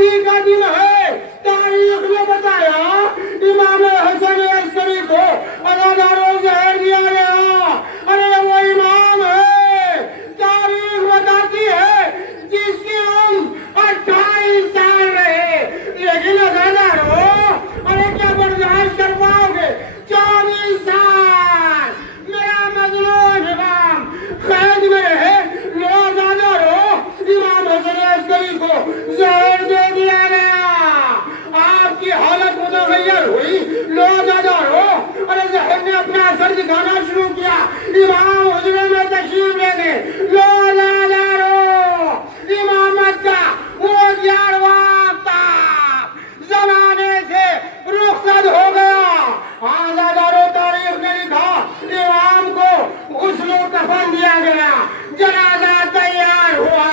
शादी का दिन है। तारीख ने बताया इमाम हसन अस्करी को अदादारों जहर दिया गया। अरे वो इमाम है, तारीख बताती है, जिसकी उम्र 28 साल रहे, लेकिन अदादारों अरे क्या बर्दाश्त कर पाओगे? 24 साल मेरा मजलूम इमाम कैद में रहे। लो अदादारों, इमाम हसन अस्करी को जहर दे दिया गया। आपकी हालत मुतगय्यर हुई। लो अदादारों, अरे जहर ने अपना असर दिखाना शुरू किया। इमाम हुजरे में तशरीफ ले गए। लो अदादारों, इमामत का वो 11वां आफ्ताब जमाने से रुखसत हो गया। अदादारों, तारीख ने लिखा, इमाम को गुस्ल कफन दिया गया, जनाजा तैयार हुआ।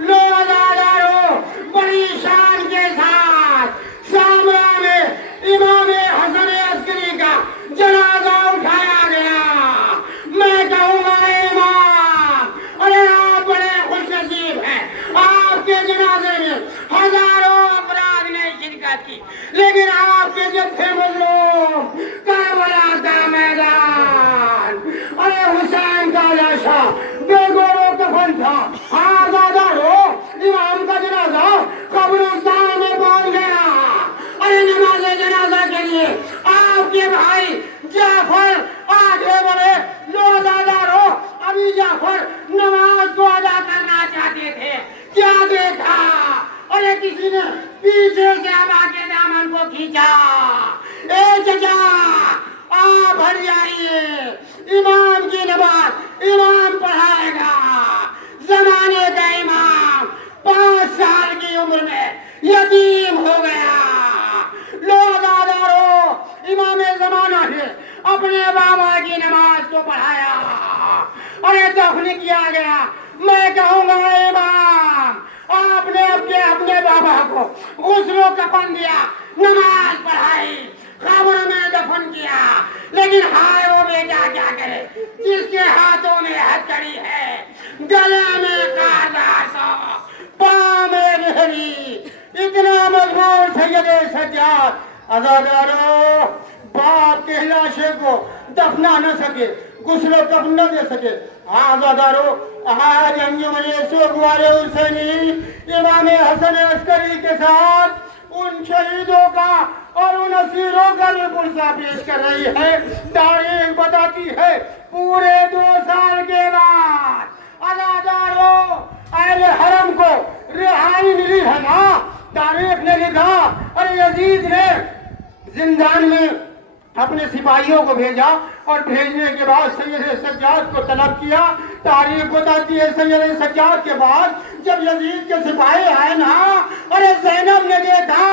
लो अदादारों, बड़ी शान के साथ सामरा में इमाम हसन अस्करी का जनाजा उठाया गया। मैं कहूँगा इमाम, अरे आप बड़े खुशनसीब हैं। आपके जनाजे में हजारों अफराद ने शिरकत की, लेकिन आपके जत्थे मजलूम करबला का मैदान, अरे हुसैन का लाशा बेगोरो कफन था। आज़ादारों, इमाम का जनाजा कब्रिस्तान में पहुंच गया। अरे नमाज़े जनाजा के लिए आपके भाई जाफर आगे बढ़े। लो अदादारों, अभी जाफर नमाज को अदा करना चाहते थे, क्या देखा? अरे किसी ने पीछे से अबा के दामन को खींचा। ए चचा, आप हट जाइए, इमाम की नमाज इमाम पढ़ाएगा। जमाने का इमाम 5 साल की उम्र में यतीम हो गया। लो अदादारों, इमाम जमाना ने अपने बाबा की नमाज को पढ़ाया, अरे दफन किया गया। मैं कहूँगा इमाम, आपने अपने बाबा को गुस्ल कफन दिया, नमाज पढ़ाई, कब्र में दफन किया, लेकिन हाय वो बेटा क्या करे जिसके हाथों में हथकड़ी है, गले में कांटा, पाँव में मेहरी, इतना मजबूर सैयदे सज्जाद। अज़ादारों, बाप के लाशे को दफना न सके, गुस्ल कफन न दे सके। आज़ादारों, आज अंजुमन सुगवारे हुसैनी इमाम हसन अस्करी के साथ उन शहीदों का और उन असीरों का भी पुरसा पेश कर रही है। तारीख बताती है पूरे 2 साल के बाद अज़ादारों, अहले हरम को रिहाई मिली है ना। तारीख ने लिखा, अरे यजीद ने जिंदान में अपने सिपाहियों को भेजा और भेजने के बाद सैयद सज्जाद को तलब किया। तारीख बताती है सैयद सज्जाद के बाद जब यजीद के सिपाही आए ना, अरे ज़ैनब ने देखा,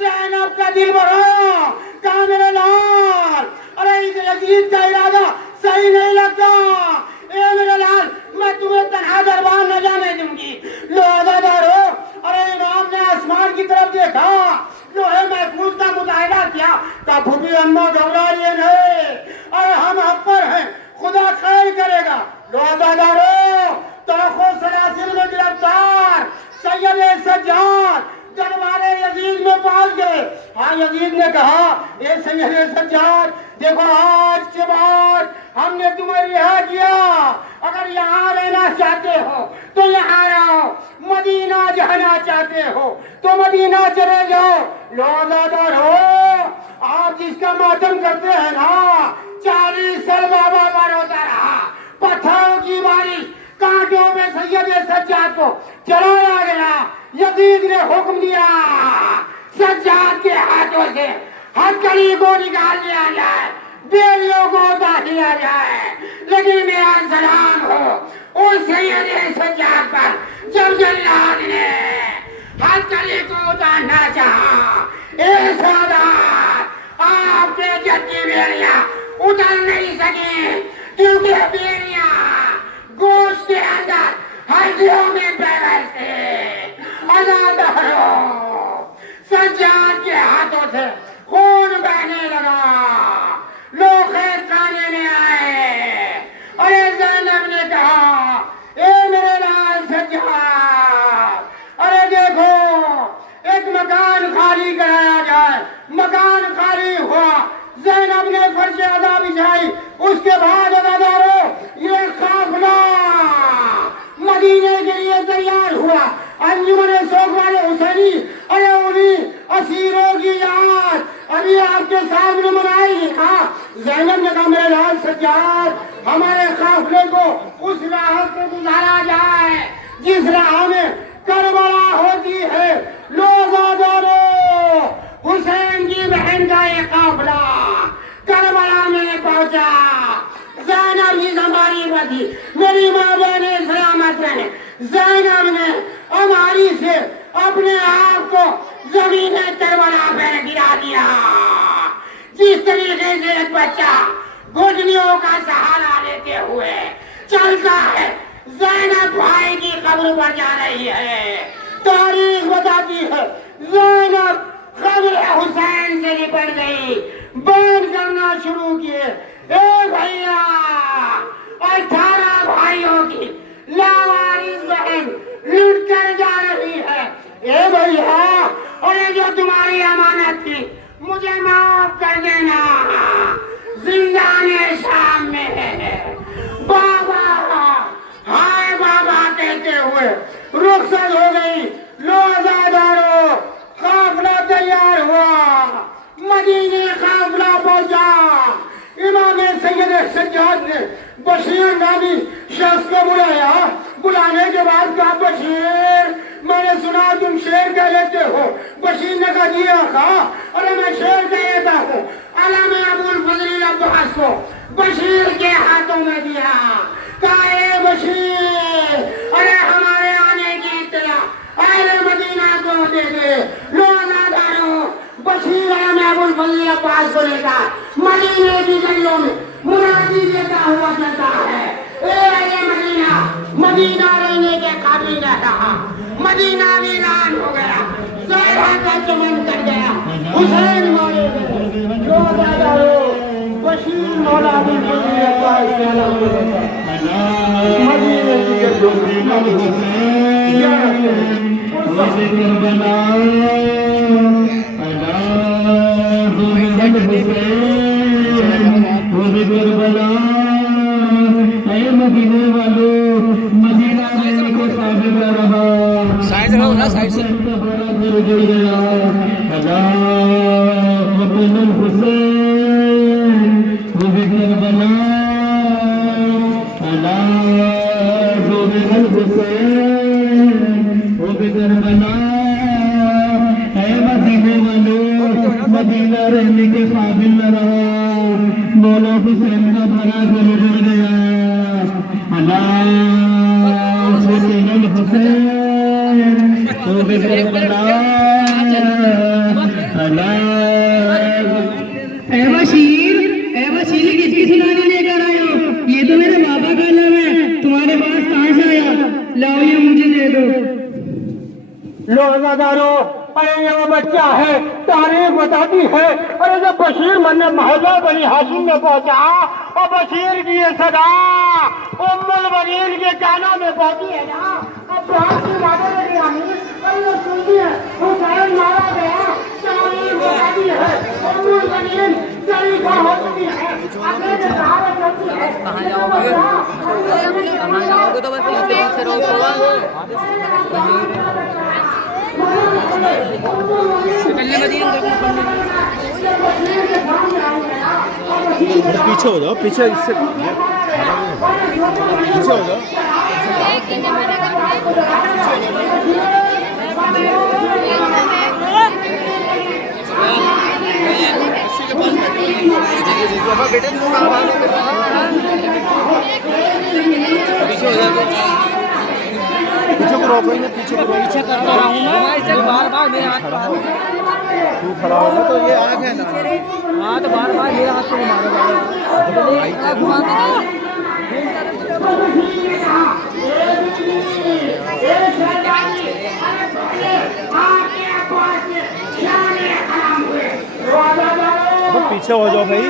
ज़ैनब का दिल बढ़ा, कहा मेरे लाल, अरे इस यजीद का इरादा सही नहीं लगता, ए मेरे लाल, मैं तुम्हें तन्हा दरबार न जाने दूंगी। लो अज़ादारों, अरे इमाम ने आसमान की तरफ देखा, लोहे महफूज का मुताहिदा किया, कहा फूफी अम्मा घबराइए नहीं, अरे हम हक पर हैं, खुदा खैर करेगा। लो अज़ादारों, तोखो सलासिल में गिरफ्तार सैयद सज्जाद दरबारे यजीद में पहुंच गए। हाँ, यजीद ने कहा, ए सैयद सज्जाद, देखो आज के बाद हमने तुम्हें रिहा किया, अगर यहाँ रहना चाहते हो तो यहाँ रहो, मदीना जाना चाहते हो तो मदीना चले जाओ। लो अज़ादारों, आप जिसका मातम करते हैं ना, 40 साल बाबा पर होता रहा, पत्थरों की बारिश, कांटों में सैयद सज्जाद को चलाया गया। यजीद ने हुक्म दिया, सज्जाद के हाथों से हथकड़ी को निकाल लिया जाए, बेलियों को उतार दिया जाए, लेकिन मेरा सलाम हो उस सैयद सज्जाद पर जब जल्लाद ने हथकड़ी को उतारना चाहा। ए सादात, आपके जद्दी बेड़ियां उतर नहीं सकी, क्योंकि बेड़ियां गोश्त के अंदर हड्डियों में पैर थे। अज़ादारों, सज्जाद के हाथों से खून बहने लगा, लोग खैर खाने में आए। अरे ज़ैनब ने कहा, ए मेरे लाल सज्जाद, अरे देखो انجمن سوگوار حسینی ارے انہیں اسیروں کی یاد ابھی آپ کے سامنے منائی لکھا زینب نے کہا میرے لال سجاد ہمارے قافلے کو اس راہ سے گزارا جائے جس راہ میں کربلا ہوتی ہے لوگادارو حسین کی بہن کا یہ قافلہ کربلا میں پہنچا زینب ہی ہماری بدھی میری ماں بہنیں سلامت رہے زینب نے ہماری سے اپنے آپ کو زمین کربلا پر گرا دیا جس طریقے سے ایک بچہ گھٹنوں کا سہارا لیتے ہوئے چلتا ہے زینب بھائی کی قبر پر جا رہی ہے تاریخ بتاتی ہے زینب قبر حسین سے لپٹ گئی بیان کرنا شروع کیے اے بھیا 18 بھائیوں کی لاوارث بہن لٹ کر جا رہی ہے اے بھیا اور یہ جو تمہاری امانت تھی مجھے معاف کر دینا زندان شام میں ہے بابا ہائے بابا کہتے ہوئے رخصت ہو گئی روزادارو قافلہ تیار ہوا مدینے قافلہ پہنچا امام سید سجاد نے بشیر نامی شخص کو بلایا بلانے کے بعد کہا بشیر میں نے سنا تم شیر کہہ لیتے ہو بشیر نے کہا جی آقا ارے میں شیر کہہ لیتا ہوں علم ابو الفضل عباس کو بشیر کے ہاتھوں میں دیا کہا اے بشیر ارے ہمارے آنے کی اطلاع اہل مدینہ کو دے دے روزادارو بشیر علم ابو الفضل عباس کو لے کر مدینے کی گلیوں میں منادی دیتا ہوا چلتا ہے اے اہل مدینہ مدینہ رہنے کے قابل نہ رہا مدینہ ویران ہو گیا زہرا کا چمن کر گیا حسین مارے گئے روزادارو بشیر مولا ابو الفضل عباس کے علم مدینے کی گلیوں مدینہ رہنے کے قابل نہ رہا مولا حسین کا بھرا گل اڑ گیا اللہ حسین الحسین تو کربلا اللہ اے بشیر کس کی سنانے لے کر آئے ہو یہ تو میرے بابا کا نام ہے تمہارے پاس کہاں سے آیا لاؤ یہ مجھے دے دو روزادارو ارے یہ وہ بچہ ہے تاریخ بتاتی ہے ارے جب بشیر من محلہ بنی ہاشم میں پہنچا اور بشیر کی یہ صدا ام البنین کے کانوں میں پہنچی ہے نا اب بہت سی باتیں لگی ہمیں اور یہ سنتی ہے حسین مارا گیا تاریخ بتاتی ہے ام البنین شریفہ ہو چکی ہے اگلے کے سہارے چلتی ہے کہاں جاؤ گے تو بس پیچھے سے روکو پیچھے ہو جاؤ پیچھے اس سے پیچھے ہو جاؤ پیچھے کو روکو پیچھے کرتا رہا ہوں میں بار بار میرے ہاتھ تو کھڑا ہوگا تو یہ آگ ہے نا ہاں تو بار بار میرے ہاتھ کو مارو پیچھے ہو جاؤ بھائی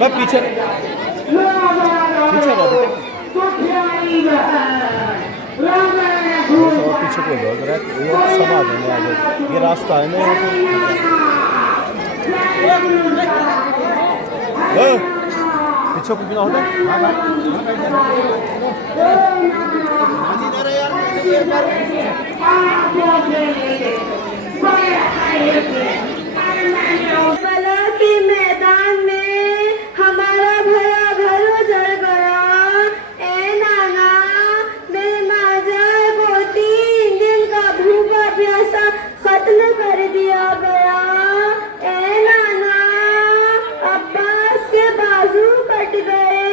بس پیچھے پیچھے رہو اور پیچھے کو جاؤ ذرا یہ سب آ دیں گے آگے یہ راستہ ہے نا پیچھے کچھ نہ ہوتا بلا کے میدان میں ہمارا بھیا گھر اجڑ گیا. اے نانا میرے ماجا کو 3 دن کا بھوکا پیاسا قتل کر دیا گیا. اے نانا عباس کے بازو کٹ گئے,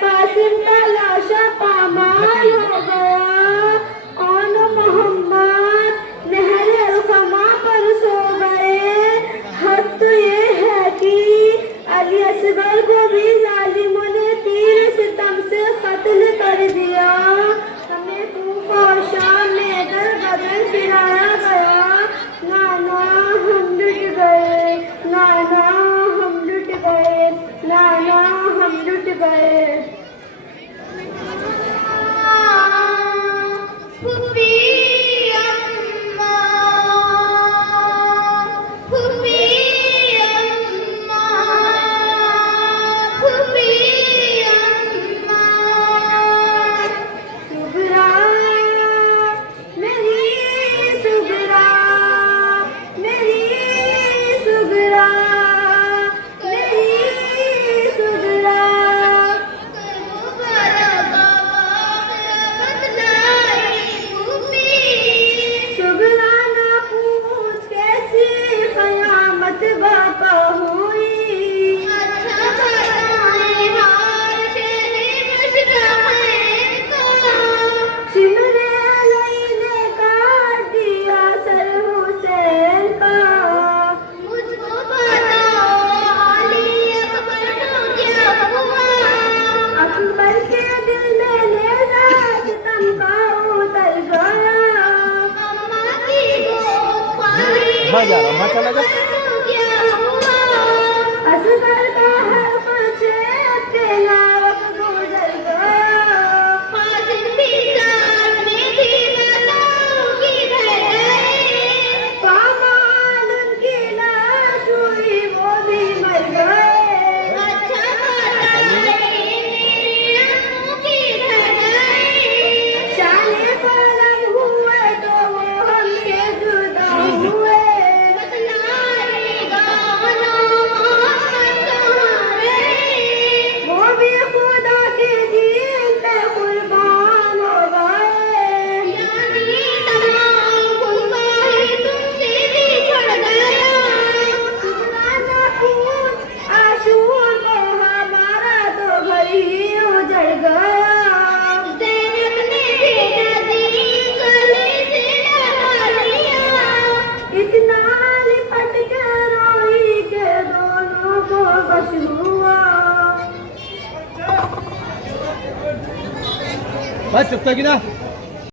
قاسم کا لاشا پامال ہو گیا, اور محمد نہر الخما پر سو گئے. حق تو یہ ہے کہ علی اصغر کو بھی ظالموں نے تیر ستم سے قتل کر دیا. ہمیں کوفہ اور شام میں در بدر پھرایا گیا. نانا ہم لٹ گئے, نانا ہم لٹ گئے, نانا ہم لٹ گئے. وہاں جا رہا ہوں وہاں چلا جا اصغر کا حرف چھیب کے ناوک گزر گیا. قاسم بھی ساتھ میں تھی نالاؤ کی رہ گئے. پامال ان کی لاش ہوئی وہ بھی مر گئے. اچھا میری آنکھوں کی رہ گئے. شان قلم ہوئے تو وہ ہم سے جدا ہوئے. بس چپ تک نا